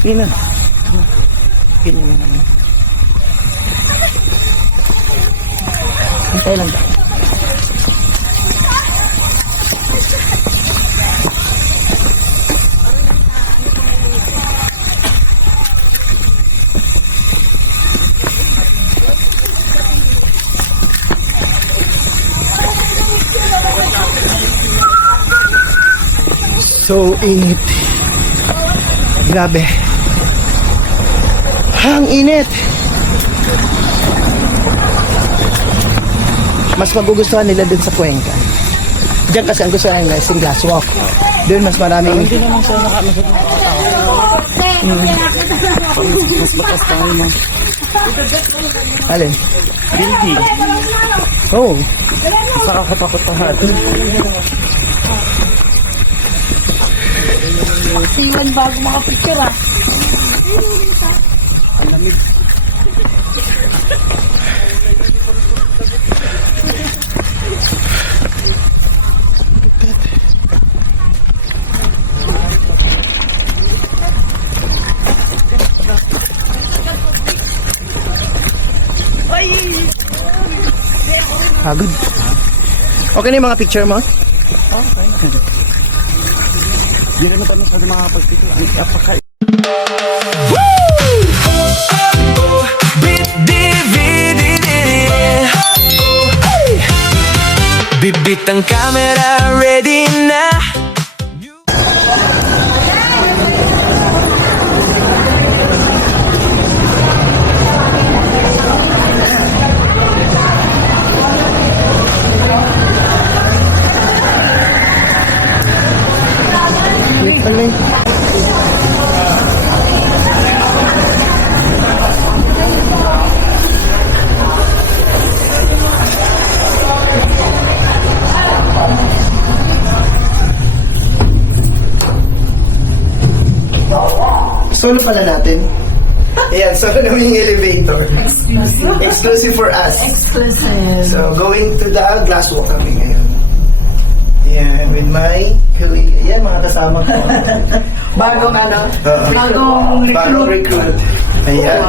Sige na. Ganyan na naman. Hintay lang tayo. So init. Grabe. Ang init. Mas magugustuhan nila dun sa Cuenca. Diyan kasi ang gusto nila is yung glass walk. Doon mas maraming... Hindi naman siya mas bakas tayo mo. Alin? Building. Oh. Mas nakakatakot pa natin. Siwan bago makapicture ah. Ang lamig. Pagod. Okay na yung mga picture mo? Okay. Hindi naman tanong sa mga pagpicture. Ang apaka. Bibit ang camera, ready na. Yun pala eh. Solo pala natin. Ayan, solo namin yung elevator. Exclusive. Exclusive for us. Exclusive. So, going to the glass walk kami ngayon. Ayan, with my colleague. Ayan, mga kasama ko. Bagong ano? Bagong recruit. Ayan.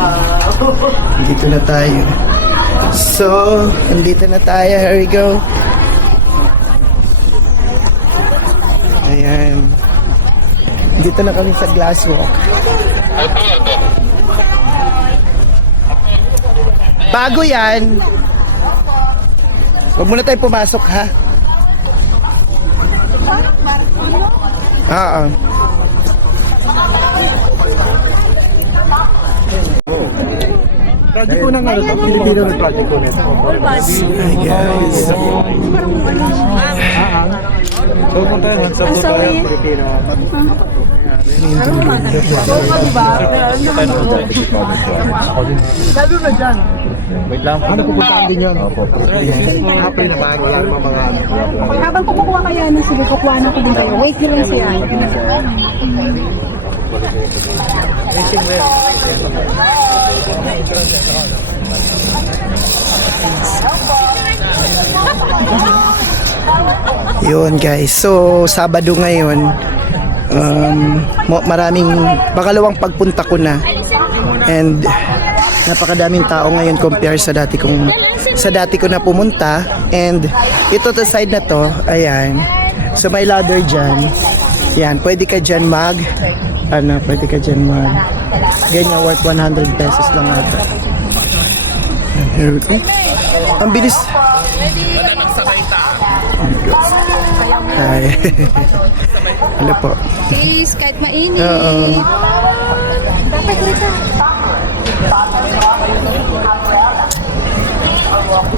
Wow. Dito na tayo. So, nandito na tayo. Here we go. Ayan. Dito na kami sa glass walk. Bago yan. Huwag muna tayo pumasok, ha? Oo. Project ko ng ano to, Pilipino ng project ko nito. Hi guys. So kung tayo, hands up po tayo, Pilipino. Lalo na dyan. Wait lang. Ano pupuntaan din yun? Opo. Happy na ba? Wala namang mga ano. Habang kumukuha kayo, ano, sige, kukuha na ko din kayo. Wait nyo lang siya. Yun guys. So, Sabado ngayon. Maraming pangalawang pagpunta ko na. And napakadaming tao ngayon compare sa dati ko na pumunta. And ito to side na to, ayan. So may ladder dyan. Yan, pwede ka dyan pwede ka dyan ganyan worth 100 pesos lang ata. Here we go. Ang bilis. Hi. Hello po. Please, kahit mainit. Oo. Dapat dito.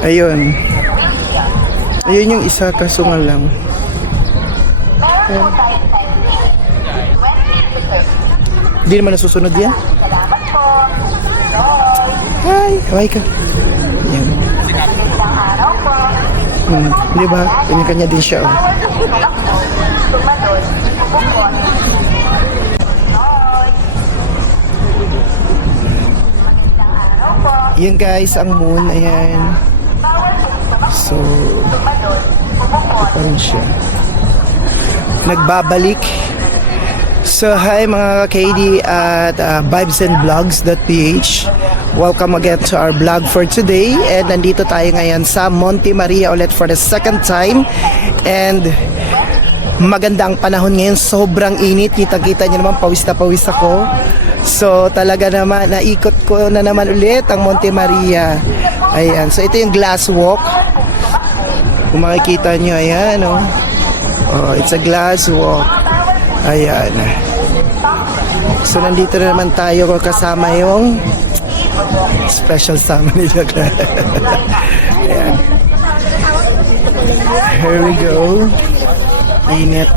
Ayun. Ayun yung isa, kaso nga lang. Ayun. Hindi naman nasusunod yan. Hi, kaway ka. Yan. Di ba? Kanya-kanya din siya. Oh. Yan guys, ang moon. Ayan. So, ito pa rin siya. Nagbabalik. So, So hi mga KD at vibesandvlogs.ph. Welcome again to our vlog for today. And nandito tayo ngayon sa Monte Maria ulit for the second time. And maganda ang panahon ngayon, sobrang init. Kita-kita nyo naman, pawis na pawis ako. So talaga naman, naikot ko na naman ulit ang Monte Maria. Ayan, so ito yung glass walk. Kung makikita nyo, ayan oh. Oh, it's a glass walk. Ayan. So nandito na naman tayo kasama yung special sama ni Jack. Ayan. Here we go. Init.